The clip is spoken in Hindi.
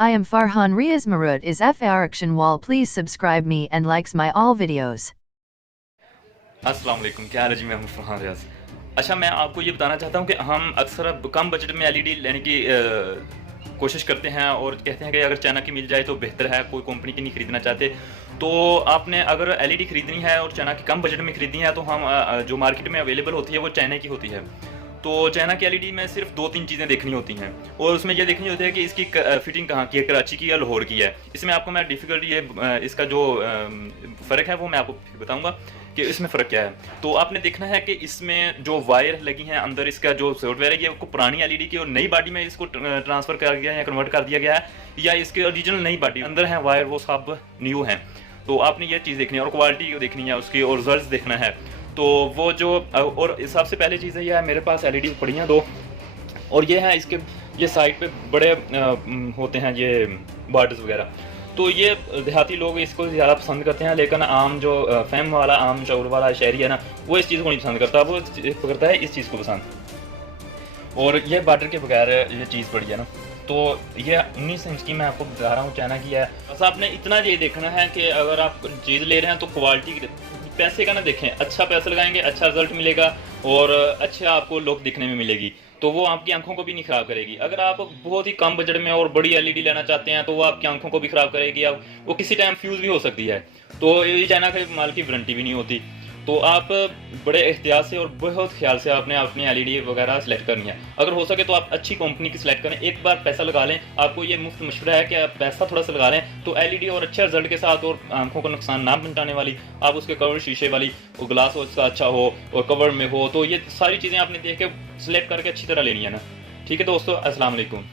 I am Farhan Riaz Marud is Action Wall. Please subscribe me and likes my all videos. अस्सलाम वालेकुम, क्या हाल है जी। मैं हूं फरहान रियाज। अच्छा, मैं आपको ये बताना चाहता हूं कि हम अक्सर अब कम बजट में एलईडी लेने की कोशिश करते हैं और कहते हैं कि अगर चाइना की मिल जाए तो बेहतर है, कोई कंपनी की नहीं खरीदना चाहते। तो आपने अगर एलईडी खरीदनी है और चाइना की कम बजट में खरीदनी है तो हम जो मार्केट में अवेलेबल होती है वो चाइना की होती है। तो चाइना की एलईडी में सिर्फ 2-3 चीज़ें देखनी होती हैं और उसमें यह देखनी होती है कि इसकी फिटिंग कहाँ की है, कराची की या लाहौर की है। इसमें आपको मैं डिफ़िकल्टी ये इसका जो फ़र्क है वो मैं आपको बताऊँगा कि इसमें फ़र्क क्या है। तो आपने देखना है कि इसमें जो वायर लगी हैं अंदर, इसका जो सॉफ्टवेयर है ये आपको पुरानी एलईडी की और नई बॉडी में इसको ट्रांसफ़र कर दिया है या कन्वर्ट कर दिया गया है, या इसके ओरिजिनल नई बॉडी अंदर है वायर वो सब न्यू हैं। तो आपने ये चीज़ देखनी है और क्वालिटी देखनी है उसकी और रिजल्ट देखना है। तो वो जो और सबसे पहले चीज़ है, यह है मेरे पास एलईडी पड़ी हैं 2, और ये है इसके ये साइड पे बड़े होते हैं ये बॉर्डर्स वगैरह। तो ये देहाती लोग इसको ज़्यादा पसंद करते हैं, लेकिन आम जो फैम वाला आम शौर वाला शहरी है ना, वो इस चीज़ को नहीं पसंद करता, वो करता है इस चीज़ को पसंद। और ये बॉर्डर के बगैर ये चीज़ पड़ी है ना, तो ये 19 इंच की मैं आपको बता रहा हूँ, चाइना की है। बस आपने इतना ये देखना है कि अगर आप चीज़ ले रहे हैं तो क्वालिटी, पैसे का ना देखें, अच्छा पैसा लगाएंगे अच्छा रिजल्ट मिलेगा और अच्छा आपको लुक दिखने में मिलेगी, तो वो आपकी आंखों को भी नहीं ख़राब करेगी। अगर आप बहुत ही कम बजट में और बड़ी एलईडी लेना चाहते हैं तो वो आपकी आंखों को भी ख़राब करेगी, अब वो किसी टाइम फ्यूज़ भी हो सकती है। तो ये चाइना के माल की वारंटी भी नहीं होती। तो आप बड़े एहतियात से और बहुत ख्याल से आपने अपनी एलईडी वगैरह सेलेक्ट करनी है। अगर हो सके तो आप अच्छी कंपनी की सिलेक्ट करें, एक बार पैसा लगा लें। आपको ये मुफ्त मशवरा है कि आप पैसा थोड़ा सा लगा लें तो एलईडी और अच्छे रिजल्ट के साथ और आंखों को नुकसान ना पहुंचाने वाली, आप उसके कवर शीशे वाली और ग्लास उसका अच्छा हो और कवर में हो, तो ये सारी चीज़ें आपने देख के सिलेक्ट करके अच्छी तरह लेनी है ना। ठीक है दोस्तों, अस्सलाम वालेकुम।